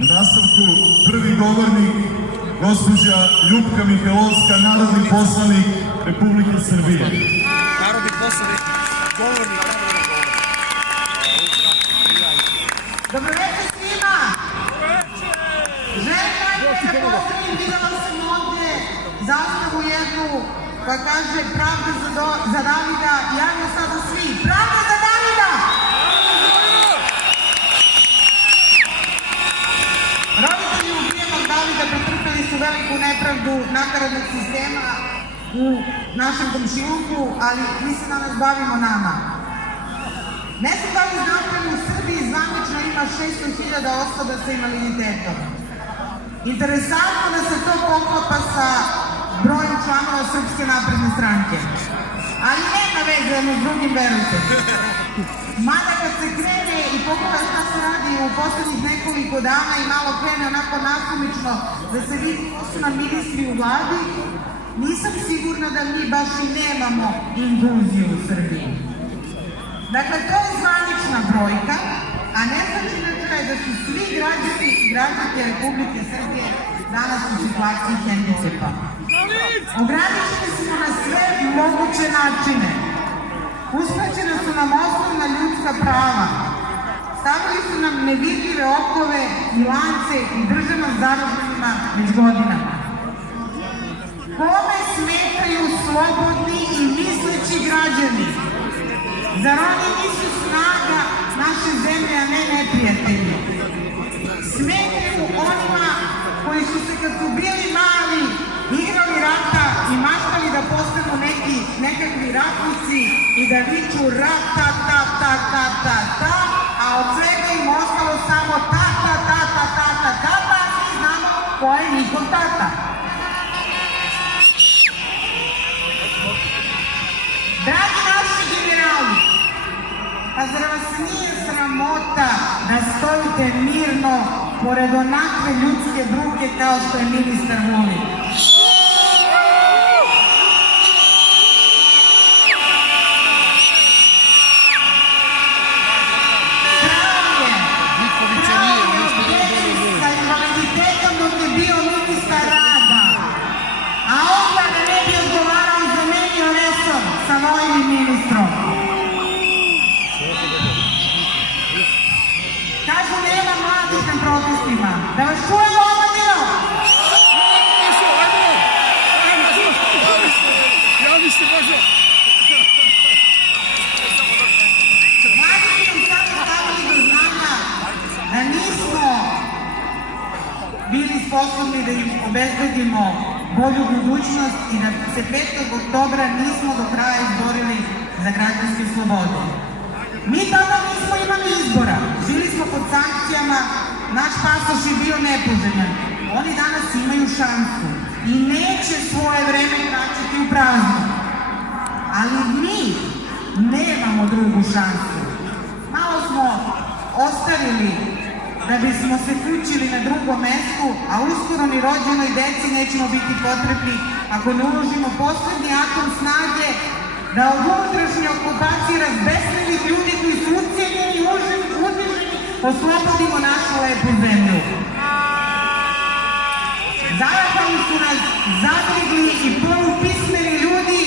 U nastavku prvi govornik, gospođa Ljupka Mihajlovska, narodni poslanik Republike Srbije. Narodni poslanik, govornik. Dobro večer svima! Želim najbolje da pozdravim, videla sam ovde zastavu jednu koja kaže pravda za Davida, javno sada svi, pravda za Davida! Roditelji ubijenog Davida pretrpeli su veliku nepravdu nakaradnog sistema u našem komšiluku, ali mi se danas bavimo nama. Ne znam da li znate, u Srbiji zvanično ima 600.000 osoba sa invaliditetom. Interesantno da se to poklapa sa brojem članova Srpske napredne stranke. Ali nema veze jedno s drugim, verujte. Mada kad se krene i pogleda šta se radi u poslednjih nekoliko dana i malo krene onako nasumično da se vidi ko su nam ministri u vladi, nisam sigurna da mi baš i nemamo inkluziju u Srbiji. Dakle, to je zvanična brojka, a ne znači da su svi građani i građanke Republike Srbije danas u situaciji hendikepa. Ograničeni smo na sve moguće načine. Uskraćena su nam osnovna ljudska prava. Stavili su nam nevidljive okove i lance i drže nas zarobljenima već godinama. Kome smetaju slobodni i misleći građani? Zar oni nisu snaga naše zemlje, a ne neprijatelji? Smetaju onima koji su se kad su bili mali igrali rata i maštali da postanu nekakvi ratnici i da viču rat-ta-ta-ta-ta-ta-ta, a od svega im ostalo samo ta-ta-ta-ta-ta-ta-ta, pa svi znamo ko je njihov tata. Dragi naši generali, pa zar vas nije sramota da stojite mirno pored onakve ljudske bruke kao što je ministar Vulin? Sa invaliditetom dok je bio ministar rada, a onda da ne bi odgovarao i zamenio resor sa novim ministrom. Kažu nema mladih na protestima. Da vas čujemo, omladino! Mladi su nam samo stavili do znanja da nismo bili sposobni da im obezbedimo bolju budućnost i da se 5. oktobra nismo do kraja izborili za građanske slobode. Mi tada nismo imali izbora, bili smo pod sankcijama, naš pasoš je bio nepoželjan. Oni danas imaju šansu i neće svoje vreme kraćiti u prazno. Ali mi nemamo drugu šansu. Malo smo ostarili da bismo se kućili na drugom mestu, a uskoro ni rođenoj deci nećemo biti potrebni ako ne uložimo poslednji atom snage da od unutrašnje okupacije razbesnelih ljudi koji su ucijenjeni i uniženi oslobodimo našu lepu zemlju. Zajahali su nas zabrigli i polupismeni ljudi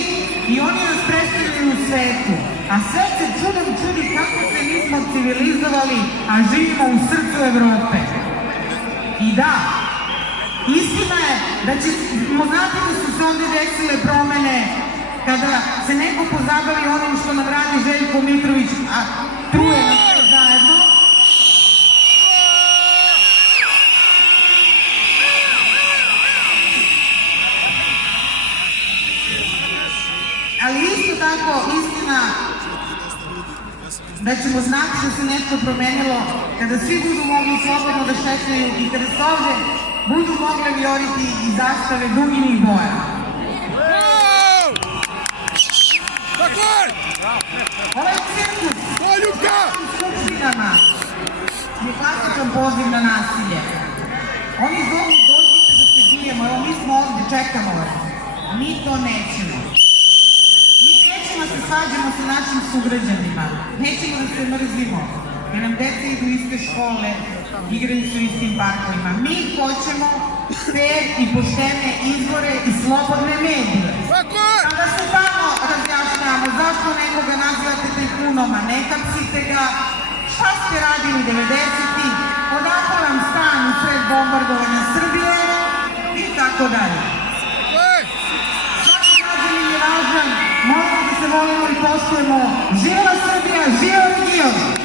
i oni nas predstavljaju u svetu. A svet se čudom čudi kako se nismo civilizovali, a živimo u srcu Evrope. I da, istina je da ćemo znati da su se ovde desile promene kada se neko pozabavi onim što nam radi Željko Mitrović, a truje nas sve zajedno. Ali isto tako, istina da ćemo znati da se nešto promenilo kada svi budu mogli slobodno da šetaju i kada se ovde budu mogle vijoriti i zastave duginih boja. Ovaj cirkus u skupštinama je klasičan poziv na nasilje. Oni zovu dođite da se bijemo, evo mi smo ovde, čekamo vas. Mi to nećemo. Mi nećemo da se svađamo sa našim sugrađanima, nećemo da se mrzimo, jer nam deca idu iste škole, igrali su u istim parkovima. Mi hoćemo fair i poštene izbore i slobodne medije. Kada se tamo razjašnjamo zašto nekoga nazivate tajkunom, a ne hapsite ga, šta ste radili 90-ih, odakle vam stan u sred bombardovanja Srbije i tako dalje. Svaki građanin je važan, moramo da se volimo i poštujemo. Živela Srbija, živela region!